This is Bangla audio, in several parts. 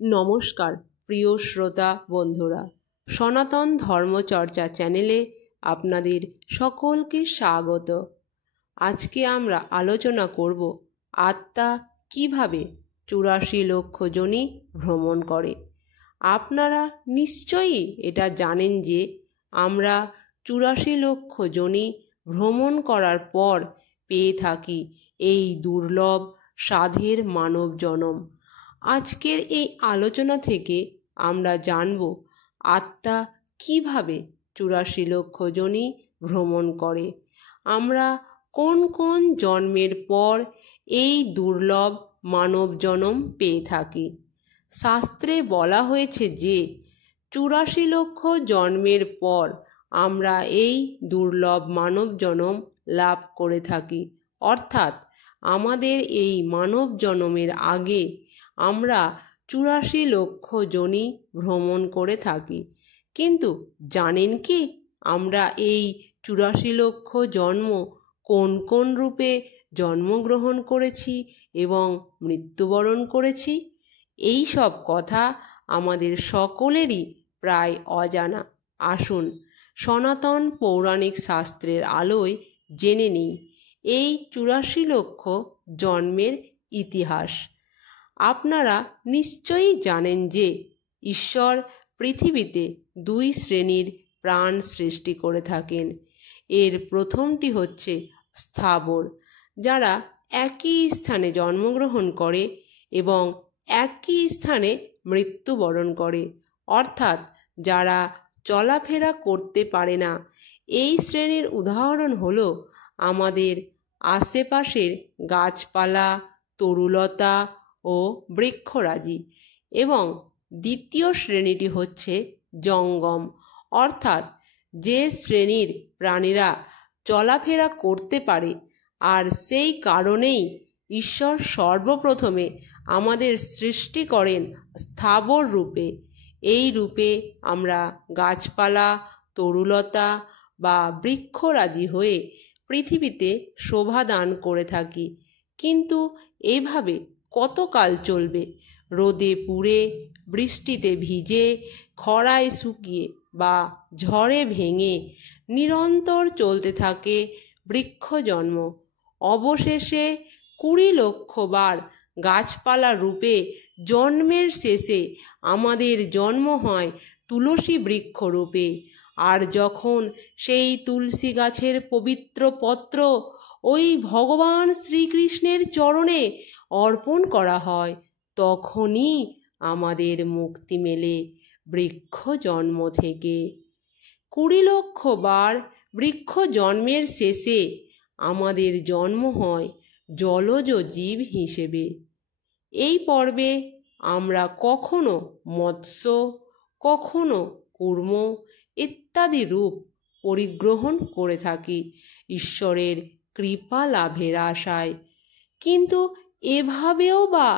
নমস্কার প্রিয় শ্রোতা বন্ধুরা, সনাতন ধর্মচর্চা চ্যানেলে আপনাদের সকলকে স্বাগত। আজকে আমরা আলোচনা করব আত্মা কিভাবে 84 লক্ষ যোনি ভ্রমণ করে। আপনারা নিশ্চয়ই এটা জানেন যে আমরা 84 লক্ষ যোনি ভ্রমণ করার পর পেয়ে থাকি এই দুর্লভ সাধের মানব জনম। আজকের এই আলোচনা থেকে আমরা জানব আত্মা কিভাবে 84 লক্ষ যোনি ভ্রমণ করে। আমরা কোন কোন জন্মের পর এই দুর্লভ মানব জনম পেয়ে থাকি। শাস্ত্রে বলা হয়েছে যে 84 লক্ষ জন্মের পর আমরা এই দুর্লভ মানব জনম লাভ করে থাকি। অর্থাৎ আমাদের এই মানব জনমের আগে আমরা 84 লক্ষ যোনি ভ্রমণ করে থাকি। কিন্তু জানেন কি আমরা এই 84 লক্ষ জন্ম কোন কোন রূপে জন্মগ্রহণ করেছি এবং মৃত্যুবরণ করেছি? এই সব কথা আমাদের সকলেরই প্রায় অজানা। আসুন সনাতন পৌরাণিক শাস্ত্রের আলোয় জেনে নিই এই 84 লক্ষ জন্মের ইতিহাস। আপনারা নিশ্চয়ই জানেন যে ঈশ্বর পৃথিবীতে 2 শ্রেণীর প্রাণ সৃষ্টি করে থাকেন। এর প্রথমটি হচ্ছে স্থাবর, যারা একই স্থানে জন্মগ্রহণ করে এবং একই স্থানে মৃত্যুবরণ করে, অর্থাৎ যারা চলাফেরা করতে পারে না। এই শ্রেণীর উদাহরণ হলো আমাদের আশেপাশের গাছপালা, তরুলতা ও বৃক্ষরাজি। এবং দ্বিতীয় শ্রেণীটি হচ্ছে জঙ্গম, অর্থাৎ যে শ্রেণীর প্রাণীরা চলাফেরা করতে পারে। আর সেই কারণেই ঈশ্বর সর্বপ্রথমে আমাদের সৃষ্টি করেন স্থাবর রূপে। এই রূপে আমরা গাছপালা, তরুলতা বা বৃক্ষরাজি হয়ে পৃথিবীতে শোভা দান করে থাকি। কিন্তু এইভাবে কতকাল চলবে? রোদে পুড়ে, বৃষ্টিতে ভিজে, খরায় শুকিয়ে বা ঝড়ে ভেঙে নিরন্তর চলতে থাকে বৃক্ষ জন্ম। অবশেষে 20 লক্ষ বার গাছপালা রূপে জন্মের শেষে আমাদের জন্ম হয় তুলসী বৃক্ষ রূপে। আর যখন সেই তুলসী গাছের পবিত্র পত্র ওই ভগবান শ্রীকৃষ্ণের চরণে অর্পণ করা হয়, তখনই আমাদের মুক্তি মেলে বৃক্ষ জন্ম থেকে। 20 লক্ষ বার বৃক্ষ জন্মের শেষে আমাদের জন্ম হয় জলজ জীব হিসেবে। এই পর্বে আমরা কখনো মৎস্য, কখনো কূর্ম ইত্যাদি রূপ পরিগ্রহণ করে থাকি ঈশ্বরের কৃপা লাভের আশায়। কিন্তু এভাবেও বা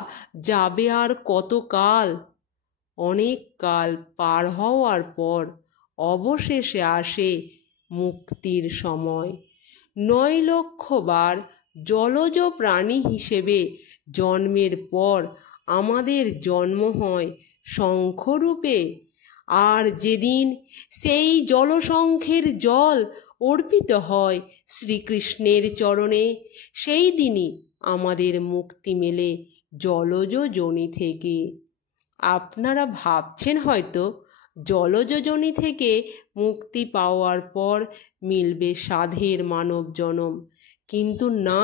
যাবে আর কত কাল? অনেক কাল পার হওয়ার পর অবশেষে আসে মুক্তির সময়। 9 লক্ষ বার জলজ প্রাণী হিসেবে জন্মের পর আমাদের জন্ম হয় শঙ্খরূপে। আর যেদিন সেই জলশঙ্খের জল অর্পিত হয় শ্রীকৃষ্ণের চরণে, সেই দিনই আমাদের মুক্তি মেলে জলজ যোনি থেকে। আপনারা ভাবছেন হয়তো জলজ যোনি থেকে মুক্তি পাওয়ার পর মিলবে সাধের মানব জনম। কিন্তু না,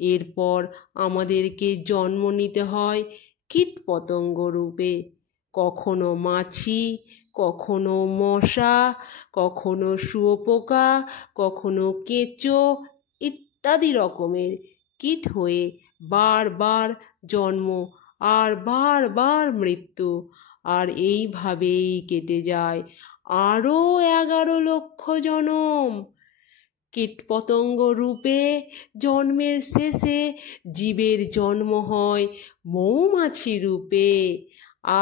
এরপর আমাদেরকে জন্ম নিতে হয় কীটপতঙ্গ রূপে। কখনো মাছি, কখনো মশা, কখনো শুঁয়োপোকা, কখনো কেঁচো ইত্যাদি রকমের কীট হয়ে বারবার জন্ম আর বারবার মৃত্যু। আর এইভাবেই কেটে যায় আরও 11 লক্ষ জনম। কীটপতঙ্গ রূপে জন্মের শেষে জীবের জন্ম হয় মৌমাছি রূপে।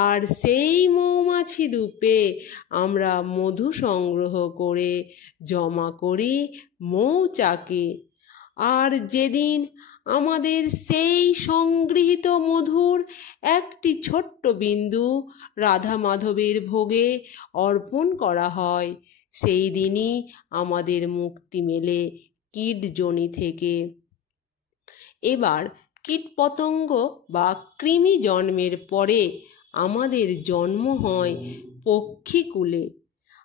আর সেই মৌমাছি রূপে আমরা মধু সংগ্রহ করে জমা করি মৌচাকে। আর যেদিন আমাদের সেই সংগৃহীত মধুর একটি ছোট্ট বিন্দু রাধা মাধবের ভোগে অর্পণ করা হয়। সেই দিনই আমাদের মুক্তি মেলে কীটযোনি থেকে। এবার কীটপতঙ্গ বা কৃমি জন্মের পরে আমাদের জন্ম হয় পক্ষীকুলে।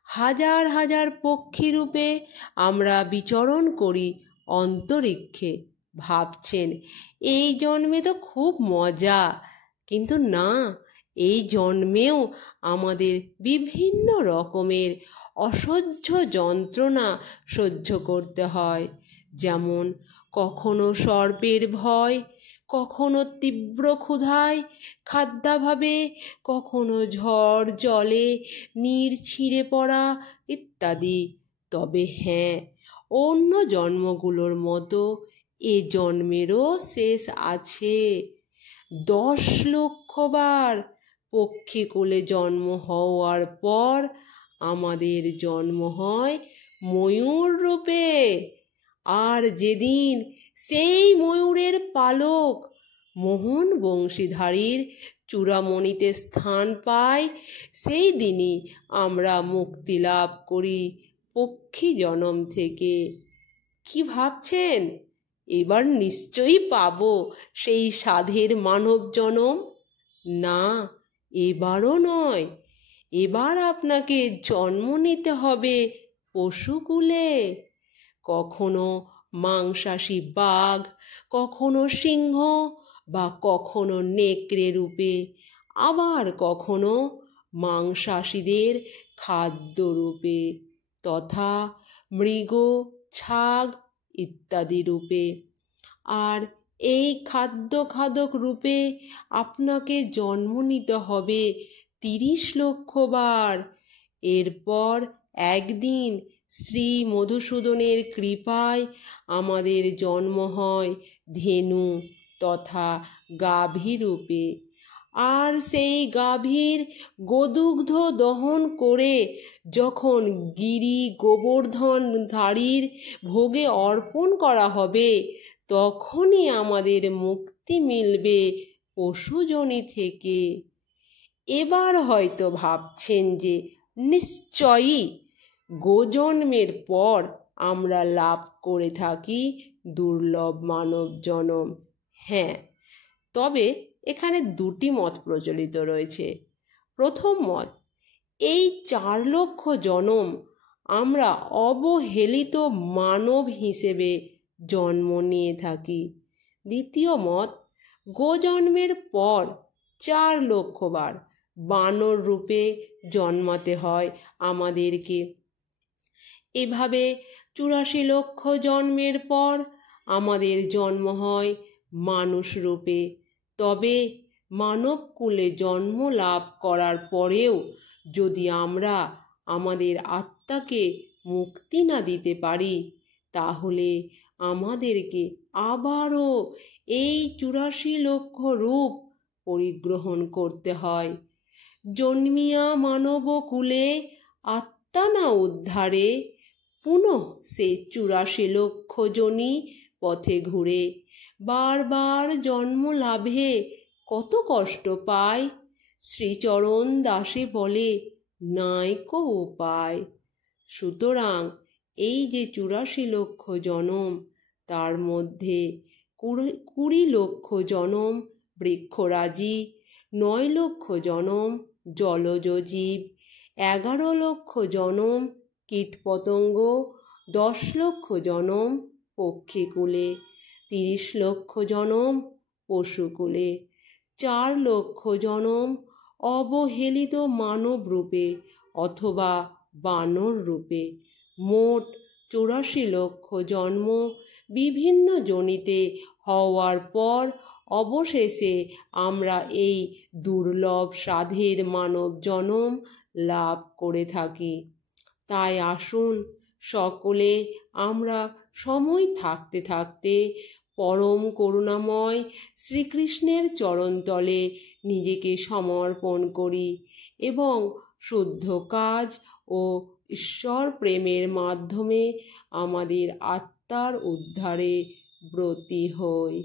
হাজার হাজার পক্ষীরূপে আমরা বিচরণ করি অন্তরিক্ষে। ভাবছেন এই জন্মে তো খুব মজা, কিন্তু না, এই জন্মেও আমাদের বিভিন্ন রকমের অসহ্য যন্ত্রণা সহ্য করতে হয়। যেমন কখনো সর্পের ভয়, কখনো তীব্র ক্ষুধায় খাদ্যাভাবে, কখনো ঝড় জলে নীর ছিঁড়ে পড়া ইত্যাদি। তবে হ্যাঁ, অন্য জন্মগুলোর মতো এ জন্মেরও শেষ আছে। 10 লক্ষ বার পক্ষীকুলে জন্ম হওয়ার পর আমাদের জন্ম হয় ময়ূর রূপে। আর যেদিন সেই ময়ূরের পালক মোহন বংশীধারীর চূড়ামণিতে স্থান পায়, সেই দিনই আমরা মুক্তি লাভ করি পক্ষী জনম থেকে। কি ভাবছেন? এবার নিশ্চয়ই পাবো সেই সাধের মানব জনম? না, এবারও নয়। এবার আপনাকে জন্ম নিতে হবে পশুকুলে। কখনো মাংসাশী বাঘ, কখনো সিংহ, বা কখনো নেকড়ে রূপে, আবার কখনো মাংসাশীদের খাদ্য রূপে, তথা মৃগ, ছাগ ইত্যাদি রূপে। আর এই খাদ্য খাদক রূপে আপনাকে জন্ম নিতে হবে 30 লক্ষ বার। এরপর একদিন শ্রী মধুসূদনের কৃপায় আমাদের জন্ম হয় ধেনু তথা গাভী রূপে। আর সেই গাভীর গোদুগ্ধ দহন করে যখন গিরি গোবর্ধন ধারীর ভোগে অর্পণ করা হবে, তখনই আমাদের মুক্তি মিলবে পশুজনি থেকে। এবার হয়তো ভাবছেন যে নিশ্চয়ই গোজন্মের পর আমরা লাভ করে থাকি দুর্লভ মানব জনম। হ্যাঁ, তবে এখানে 2টি মত প্রচলিত রয়েছে। প্রথম মত, এই 4 লক্ষ জনম আমরা অবহেলিত মানব হিসেবে জন্ম নিয়ে থাকি। দ্বিতীয় মত, গোজন্মের পর 4 লক্ষ বার বানর রূপে জন্মাতে হয় আমাদেরকে। এভাবে 84 লক্ষ জন্মের পর আমাদের জন্ম হয় মানুষ রূপে। তবে মানবকুলে জন্ম লাভ করার পরেও যদি আমরা আমাদের আত্মাকে মুক্তি না দিতে পারি, তাহলে আমাদেরকে আবারও এই 84 লক্ষ রূপ পরিগ্রহণ করতে হয়। জন্মিয়া মানব কুলে আত্মা না উদ্ধারে, পুনঃ সে 84 লক্ষ জনি পথে ঘুরে। বারবার জন্ম লাভে কত কষ্ট পায়, শ্রীচরণ দাসে বলে নাইকো উপায়। সুতরাং এই যে 84 লক্ষ জনম, তার মধ্যে 20 লক্ষ জনম বৃক্ষরাজি, 9 লক্ষ জনম জলজ জীব, 11 লক্ষ জনম কীটপতঙ্গ, 10 লক্ষ জনম পক্ষীকুলে, 30 লক্ষ জনম পশুকুলে, 4 লক্ষ জনম অবহেলিত মানব রূপে অথবা বানর রূপে। মোট 84 লক্ষ জন্ম বিভিন্ন যোনিতে হওয়ার পর অবশেষে আমরা এই দুর্লভ সাধের মানব জনম লাভ করে থাকি। তাই আসুন সকলে আমরা সময় থাকতে থাকতে পরম করুণাময় শ্রীকৃষ্ণের চরণতলে নিজেকে সমর্পণ করি এবং শুদ্ধ কাজ ও ঈশ্বর প্রেমের মাধ্যমে আমাদের আত্মার উদ্ধারে ব্রতী হই।